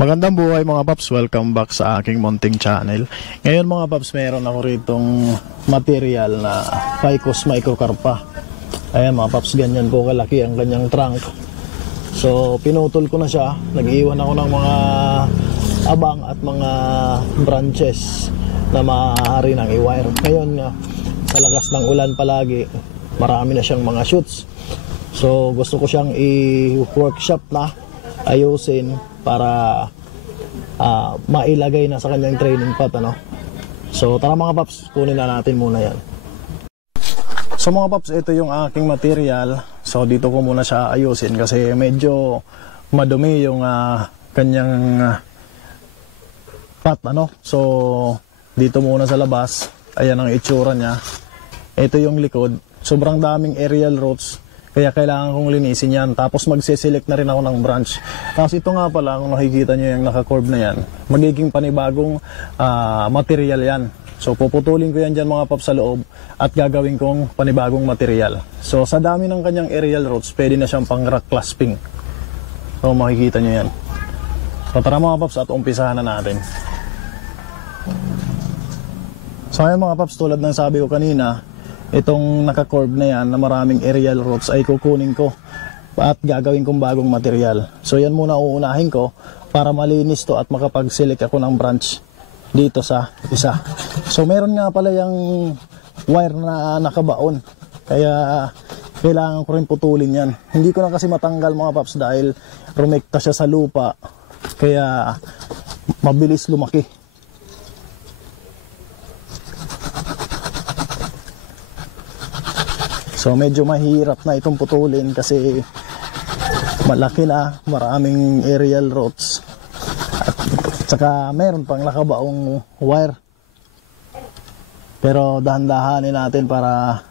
Magandang buhay mga paps, welcome back sa aking munting channel. Ngayon mga paps, meron ako ritong material na Ficus microcarpa. Ayan mga paps, ganyan po kalaki ang kanyang trunk. So pinutol ko na siya, nag-iwan ako ng mga abang at mga branches na maaari nang i-wire. Ngayon nga, sa lakas ng ulan palagi, marami na siyang mga shoots. So gusto ko siyang i-workshop na ayusin para mailagay na sa kanyang training pot, ano? So tara mga paps, kunin na natin muna yan. So mga paps, ito yung aking material. So dito ko muna siya ayusin kasi medyo madumi yung kanyang pot, ano? So dito muna sa labas, ayan ang itsura niya. Ito yung likod, sobrang daming aerial roots, kaya kailangan kong linisin yan. Tapos magse-select na rin ako ng branch. Tapos ito nga pala, kung nakikita nyo yung naka-curve na yan, magiging panibagong material yan. So puputulin ko yan dyan mga paps sa loob at gagawin kong panibagong material. So sa dami ng kanyang aerial roots, pwede na siyang pang rock clasping. So makikita nyo yan. So tara mga paps at umpisahan na natin. So ayan mga paps, tulad ng sabi ko kanina, itong naka-curve na yan na maraming aerial roots ay kukunin ko at gagawin kong bagong material. So yan muna uunahin ko para malinis to at makapag-select ako ng branch dito sa isa. So meron nga pala yung wire na nakabaon, kaya kailangan ko rin putulin yan. Hindi ko na kasi matanggal mga paps dahil rumekta siya sa lupa, kaya mabilis lumaki. So medyo mahirap na itong putulin kasi malaki na, maraming aerial roots at saka meron pang nakabaong wire. Pero dahan-dahanin natin para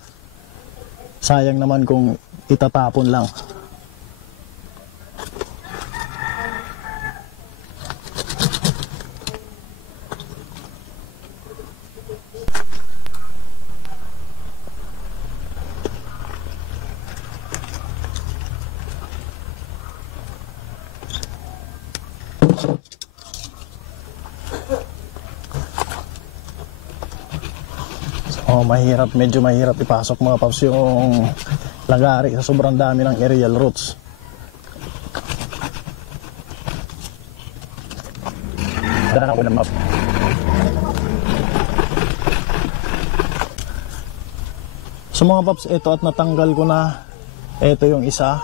sayang naman kung itatapon lang. So mahirap, medyo mahirap ipasok mga paps yung lagari sa sobrang dami ng aerial roots. Dala na ako ng map. So mga paps, ito at natanggal ko na. Ito yung isa,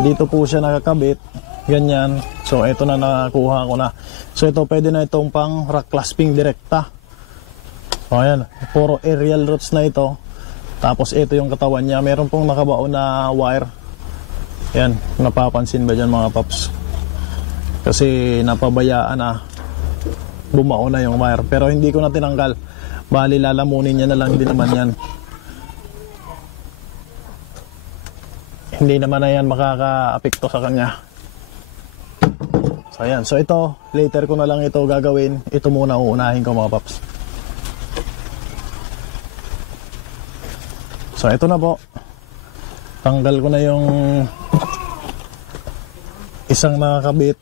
dito po siya nakakabit, ganyan. So ito na nakuha ko na. So ito pwede na itong pang rock clasping direkta. O ayan, puro aerial roots na ito. Tapos ito yung katawan niya, meron pong nakabaon na wire. Yan, napapansin ba dyan mga paps? Kasi napabayaan na, bumao na yung wire. Pero hindi ko na tinanggal, bali lalamunin niya na lang din naman yan. Hindi naman na yan makaka-apekto sa kanya. So ayan, so ito, later ko na lang ito gagawin. Ito muna uunahin ko mga paps. So ito na po, tanggal ko na yung isang nakakabit.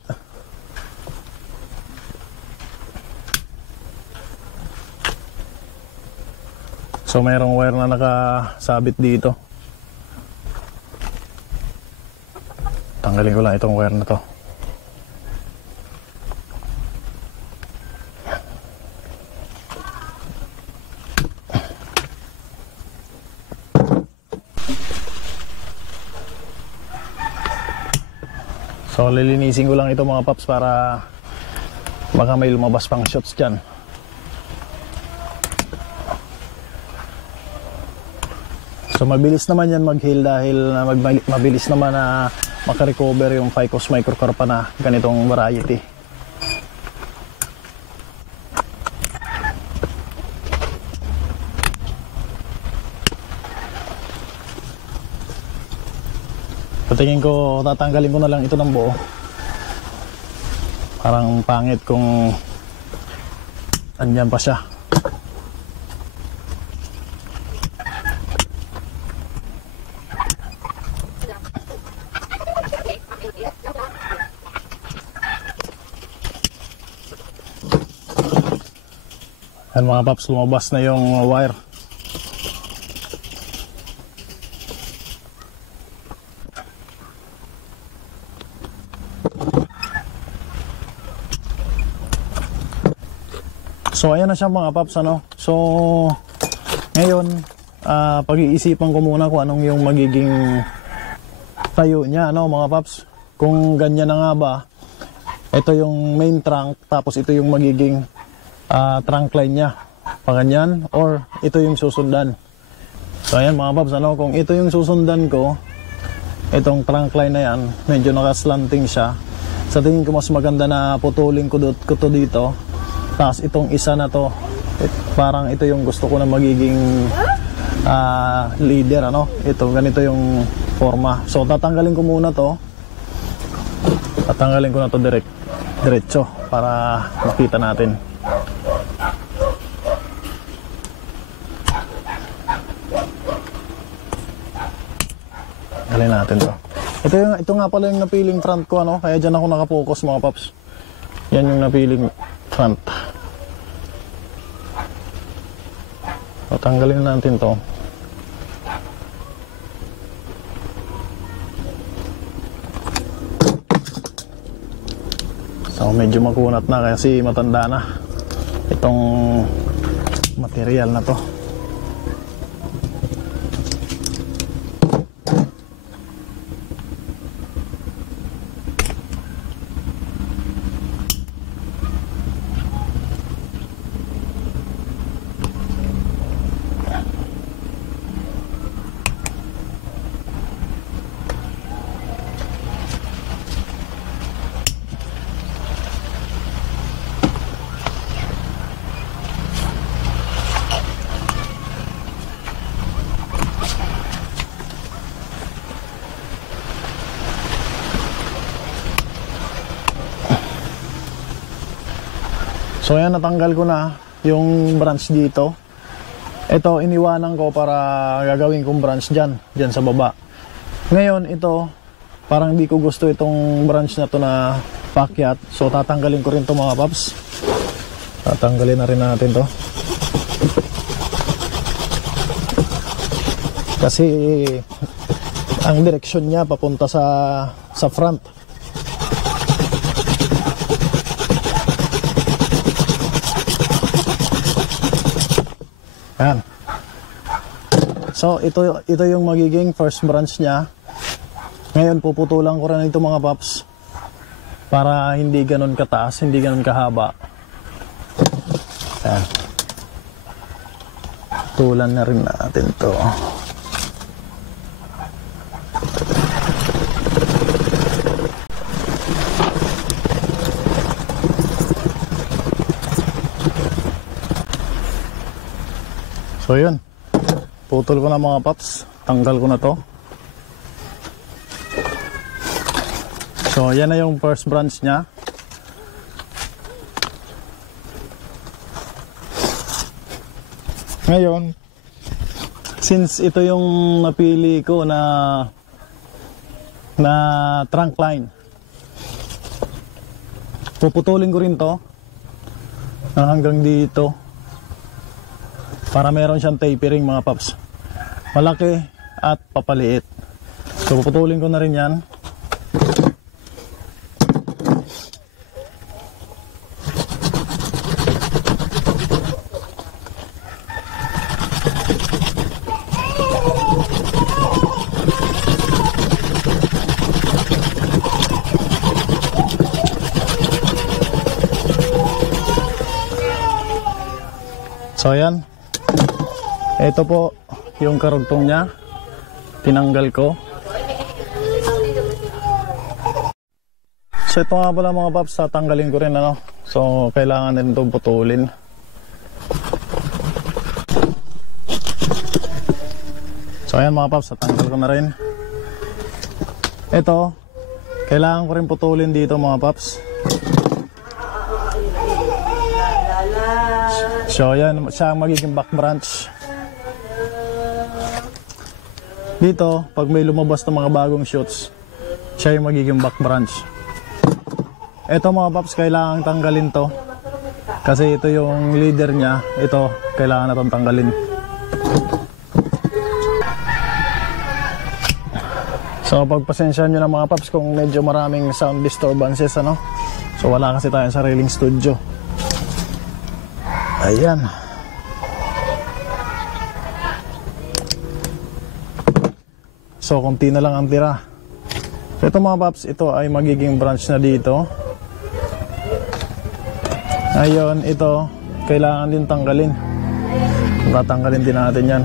So mayroong wire na nakasabit dito. Tanggalin ko lang itong wire na to. So lilinisin ko lang ito mga paps para baka may lumabas pang shots dyan. So mabilis naman yan mag-heal dahil mabilis naman na makarecover yung Ficus microcarpa na ganitong variety. Tingin ko tatanggalin ko na lang ito ng buo. Parang pangit kung andyan pa siya. Yan mga paps, lumabas na yung wire. So ayan na siya mga paps, ano. So ngayon pag-iisipan ko muna kung anong yung magiging tayo niya, ano mga paps. Kung ganyan na nga ba, ito yung main trunk, tapos ito yung magiging trunk line niya, paganyan, or ito yung susundan. So ayan mga paps, ano, kung ito yung susundan ko, itong trunk line na yan, medyo nakaslanting siya. Sa tingin ko mas maganda na putulin ko to dito. Tapos itong isa na to, parang ito yung gusto ko na magiging leader, ano. Ito, ganito yung forma. So tatanggalin ko muna to. Tatanggalin ko na to diretso para makita natin. Tanggalin natin to. Ito nga pala yung napiling front ko, ano. Kaya dyan ako nakapokus mga paps. Yan yung napiling front. So, tanggalin natin to. So medyo makunat na kasi matanda na itong material na to. So ayan, natanggal ko na yung branch dito. Ito iniwanan ko para gagawin kong branch dyan sa baba. Ngayon ito, parang di ko gusto itong branch na to na pakyat. So tatanggalin ko rin to mga paps. Tatanggalin na rin natin to. Kasi ang direksyon niya papunta sa front. Ayan. So ito yung magiging first branch niya. Ngayon puputulan ko rin ito mga paps para hindi ganon kataas, hindi ganon kahaba. Ayan. Tulan na rin natin to. So yun, putol ko na mga paps, tanggal ko na to. So yan na yung first branch nya. Ngayon, since ito yung napili ko na trunk line, puputulin ko rin to hanggang dito para meron siyang tapering mga paps, malaki at papaliit. So puputulin ko na rin yan. So ayan, ito po yung karugtong niya, tinanggal ko. So ito nga pala mga paps, tatanggalin ko rin, ano. So kailangan din itong putulin. So ayan mga paps, tatanggal ko na rin. Ito, kailangan ko rin putulin dito mga paps. So yan, siya ang magiging back branch. Dito, pag may lumabas ng mga bagong shoots, siya yung magiging back branch. Ito mga paps, kailangan tanggalin to Kasi ito yung leader niya. Ito, kailangan na itong tanggalin. So pagpasensyahan nyo na mga paps kung medyo maraming sound disturbances, ano. So wala kasi tayong sariling studio. Ayan. So konti na lang ang tira. So ito mga paps, ito ay magiging branch na dito. Ngayon ito, kailangan din tanggalin. Tatanggalin din natin yan.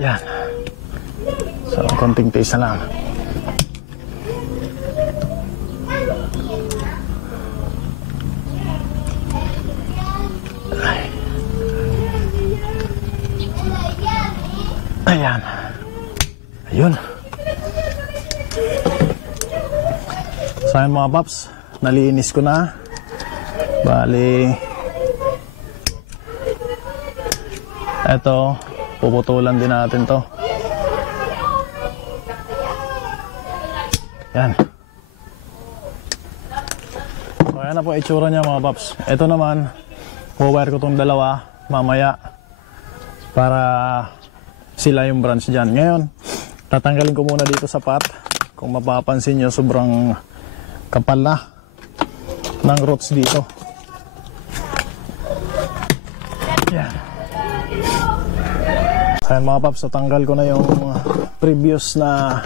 Yan. So konting pace na lang. Ayan. Ayun. So ayan mga paps, nalinis ko na. Bali, eto, puputulan din natin to. Yan. So ayan na po itsura niya mga paps. Ito naman, wire ko tong dalawa mamaya para sila yung branch dyan. Ngayon, tatanggalin ko muna dito sa pot. Kung mapapansin nyo, sobrang kapal na ng roots dito. Yan. Ayan mga paps, tatanggal ko na yung previous na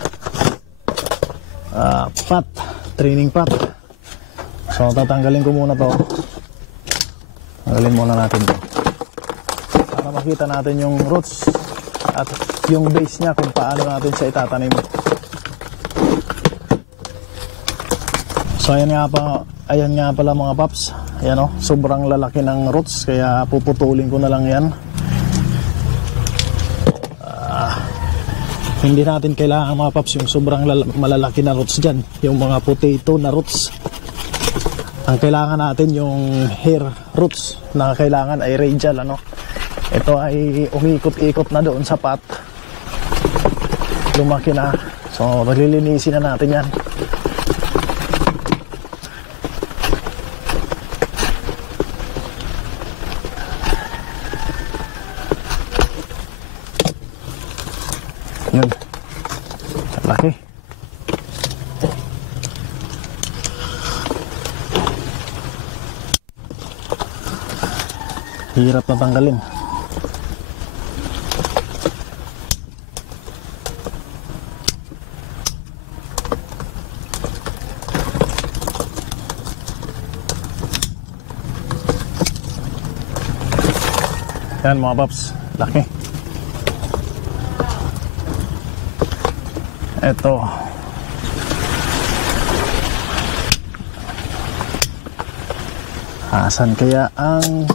pot, training pot. So tatanggalin ko muna to. Tanggalin muna natin to para makita natin yung roots at yung base niya kung paano natin siya itatanim. So ayan nga pala mga paps. Ayan o, sobrang lalaki ng roots kaya puputulin ko na lang yan. Hindi natin kailangan mga paps yung sobrang malalaki na roots dyan, yung mga potato na roots. Ang kailangan natin yung hair roots na kailangan ay radial, ano. Ito ay umikot-ikot na doon sa pot. Lumaki na. So maglilinisin na natin yan. Yun. Laki. Hirap na tanggalin. Yan mga paps, laki. Ito. Asan kaya ang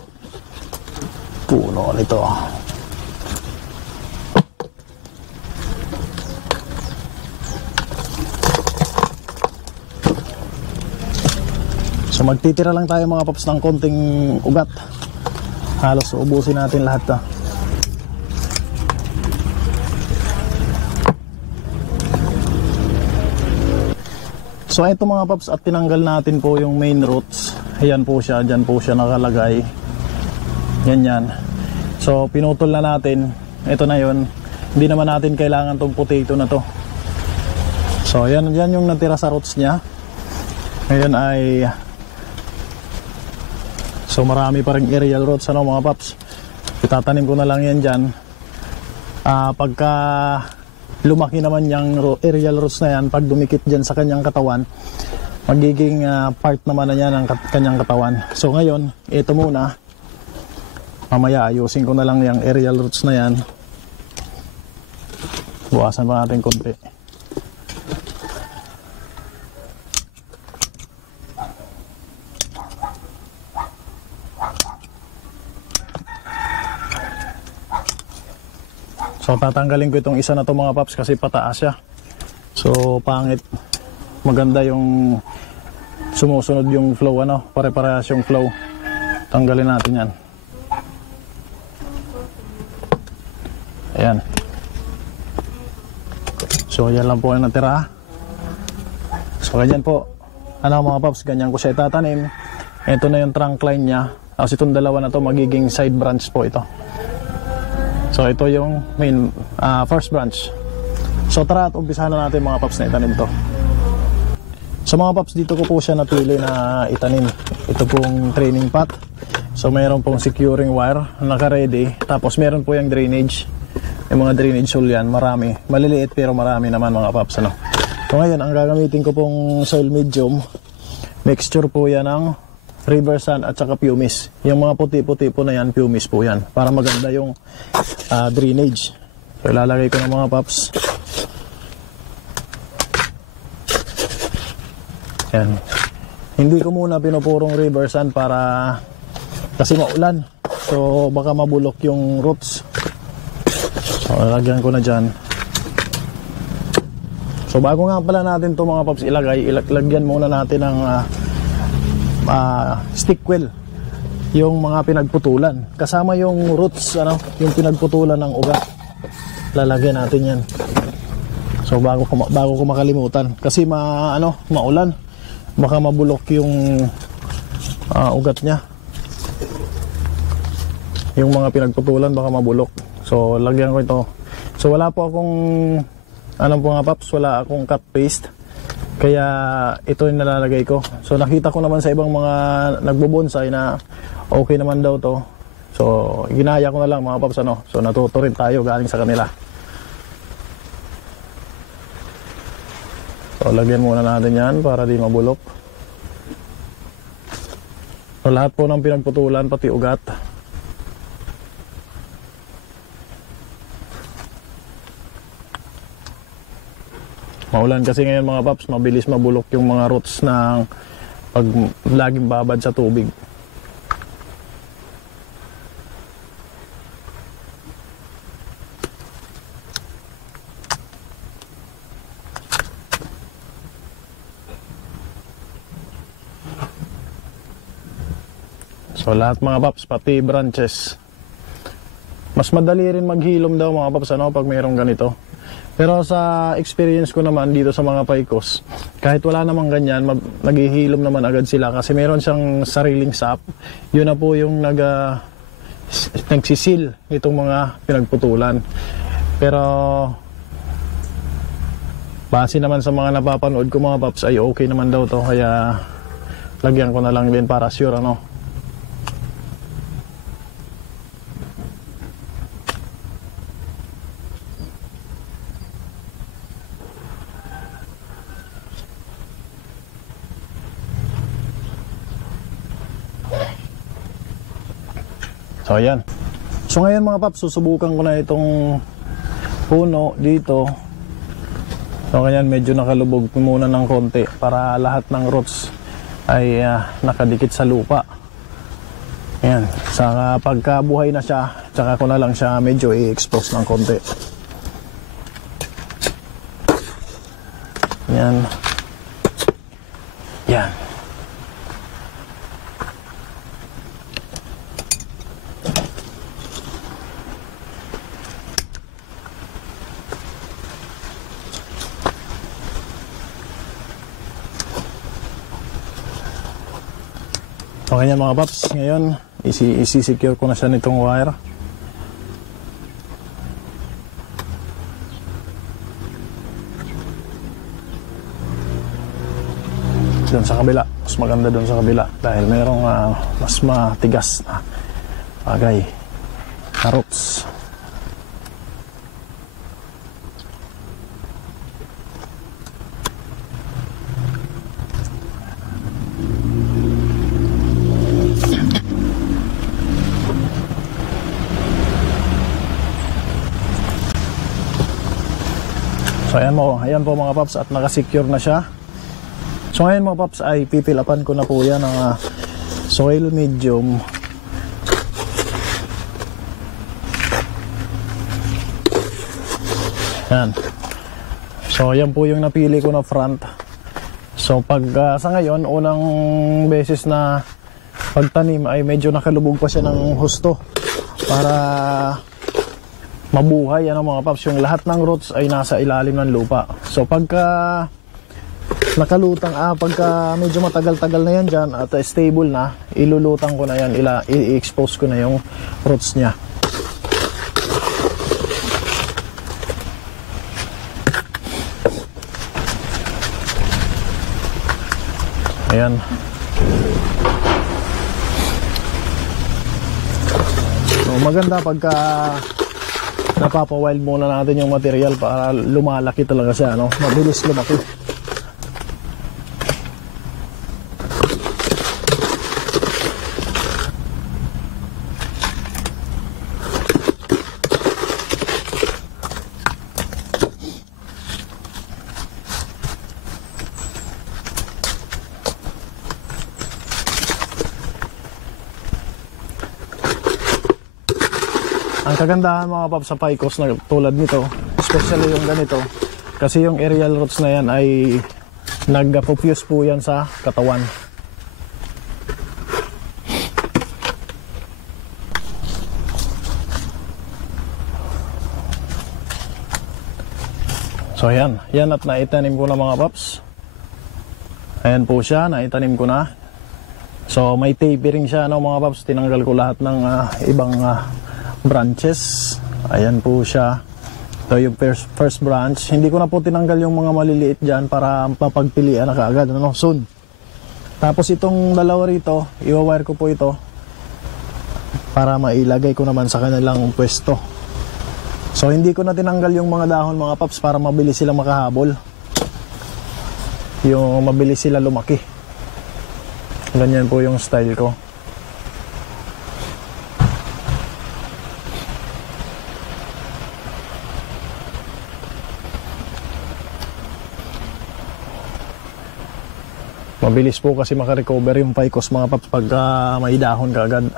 puno nito? So magtitira lang tayo mga paps ng konting ugat. Halos ubusin natin lahat to. So ito mga paps, at tinanggal natin po yung main roots. Ayan po siya, dyan po siya nakalagay. Yan. So pinutol na natin. Ito na yun. Hindi naman natin kailangan tong potato na to. So yan yung natira sa roots niya. Ngayon ay so marami pa rin aerial roots, ano mga paps. Itatanim ko na lang yan dyan. Pagka lumaki naman yung aerial roots na yan, pag dumikit dyan sa kanyang katawan, magiging part naman na yan ng kanyang katawan. So ngayon, ito muna. Mamaya ayusin ko na lang yung aerial roots na yan. Buwasan pa natin konti. So tatanggalin ko itong isa na to mga paps kasi pataas siya. So pangit. Maganda yung sumusunod yung flow, ano, pare-parehas yung flow. Tanggalin natin yan. So yan lang po ang natira. So ganyan po, ano mga paps, ganyan ko siya itatanim. Ito na yung trunk line niya. Tapos itong dalawa na to magiging side branch po ito. So ito yung main first branch. So tara at umpisahan na natin mga paps na itanim to. So mga paps, dito ko po siya napili na itanim. Ito pong training pot. So mayroon pong securing wire naka-ready. Tapos meron po yung drainage. Yung mga drainage hole yan, marami. Maliliit pero marami naman mga paps, ano. So ngayon, ang gagamitin ko pong soil medium, mixture po yan ng river sand at saka pumice. Yung mga puti-puti po na yan, pumice po yan. Para maganda yung drainage. So ilalagay ko ng mga paps. Yan. Hindi ko muna pinupurong river sand para kasi maulan. So baka mabulok yung roots. So lagyan ko na dyan. So bago nga pala natin ito mga paps ilagyan muna natin ng stick well. Yung mga pinagputulan. Kasama yung roots, ano, yung pinagputulan ng ugat. Lalagyan natin yan. So bago ko makalimutan. Kasi maulan. Baka mabulok yung ugat niya. Yung mga pinagputulan baka mabulok. So lagyan ko ito. So wala po akong mga paps, wala akong cut paste. Kaya ito yung nalalagay ko. So nakita ko naman sa ibang mga nagbobonsai na okay naman daw to. So ginaya ko na lang mga paps, ano. So natuto rin tayo galing sa kanila. So lagyan muna natin yan para di mabulok. So lahat po ng pinagputulan pati ugat. Maulan kasi ngayon mga paps, mabilis mabulok yung mga roots ng pag laging babad sa tubig. So lahat mga paps, pati branches. Mas madali rin maghilom daw mga paps, ano, pag mayroong ganito. Pero sa experience ko naman dito sa mga paikos, kahit wala namang ganyan, naghihilom naman agad sila kasi meron siyang sariling sap. Yun na po yung nagsisil itong mga pinagputulan. Pero base naman sa mga napapanood ko mga paps ay okay naman daw to, kaya lagyan ko na lang din para sure, ano. So ayan. So ngayon mga paps, susubukan ko na itong puno dito. So ganyan, medyo nakalubog muna ng konti para lahat ng roots ay nakadikit sa lupa. Ayan. Sa pagkabuhay na siya, tsaka ko na lang siya medyo i-expose ng konti. Ayan. Ayan. So ganyan mga paps, ngayon isi-secure ko na siya nitong wire. Doon sa kabila, mas maganda doon sa kabila dahil mayroong mas matigas na bagay na roots. So ayan po mga paps, at nakasecure na siya. So ngayon mga paps ay pipilapan ko na po yan ng soil medium. Yan. So yan po yung napili ko na front. So pag sa ngayon, unang beses na pagtanim ay medyo nakalubog pa siya ng husto para mabuhay, ano mga paps, yung lahat ng roots ay nasa ilalim ng lupa. So pagka nakalutang, pagka medyo matagal-tagal na yan dyan at stable na, ilulutang ko na yan, i-expose ko na yung roots nya. Ayan. So maganda pagka napapawild muna natin yung material para lumalaki talaga siya, no? Mabilis lumaki. Ang kagandahan mga paps sa ficus na tulad nito, especially yung ganito, kasi yung aerial roots na yan ay nag-fuse po yan sa katawan. So yan at naitanim ko na mga paps. Ayan po siya, naitanim ko na. So may tapering siya, no mga paps, tinanggal ko lahat ng ibang branches. Ayan po siya. Ito yung first branch. Hindi ko na po tinanggal yung mga maliliit dyan para mapagpilian na kaagad, ano, soon. Tapos itong dalawa rito, i-wire ko po ito para mailagay ko naman sa kanilang pwesto. So hindi ko na tinanggal yung mga dahon mga paps para mabilis sila makahabol, yung mabilis sila lumaki. Ganyan po yung style ko. Mabilis po kasi makarecover yung ficus mga paps pagka may dahon kaagad.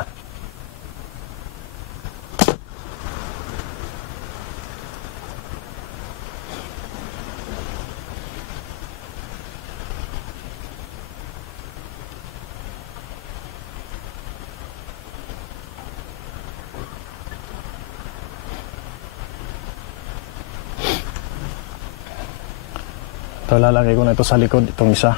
Ito, lalagay ko na ito sa likod, itong isa.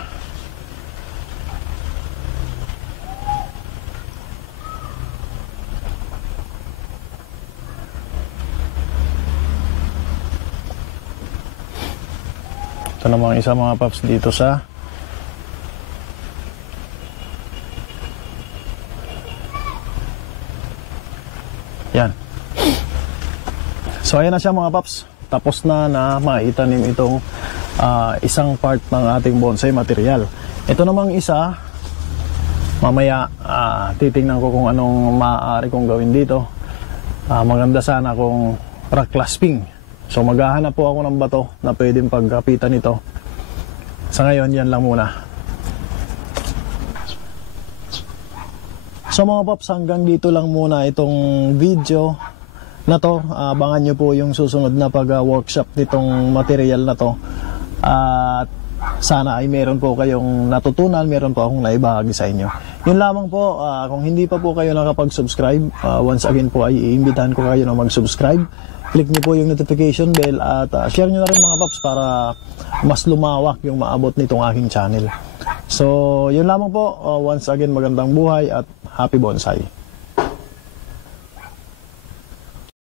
Ito namang isa mga paps dito sa yan. So ayan na siya mga paps, tapos na maitanim itong isang part ng ating bonsai material. Ito namang isa, mamaya titingnan ko kung anong maaari kong gawin dito. Maganda sana kung rock clasping. So maghahanap po ako ng bato na pwedeng pagkapitan nito. Sa ngayon, yan lang muna. So mga paps, hanggang dito lang muna itong video na to. Abangan nyo po yung susunod na pag-workshop nitong material na to. At sana ay meron po kayong natutunan, meron po akong naibahagi sa inyo. Yun lamang po, kung hindi pa po kayo nakapag-subscribe, once again po ay iimbitahan ko kayo na mag-subscribe. Click nyo po yung notification bell at share nyo na rin mga paps para mas lumawak yung maabot nitong aking channel. So, yun lamang po. Once again, magandang buhay at happy bonsai.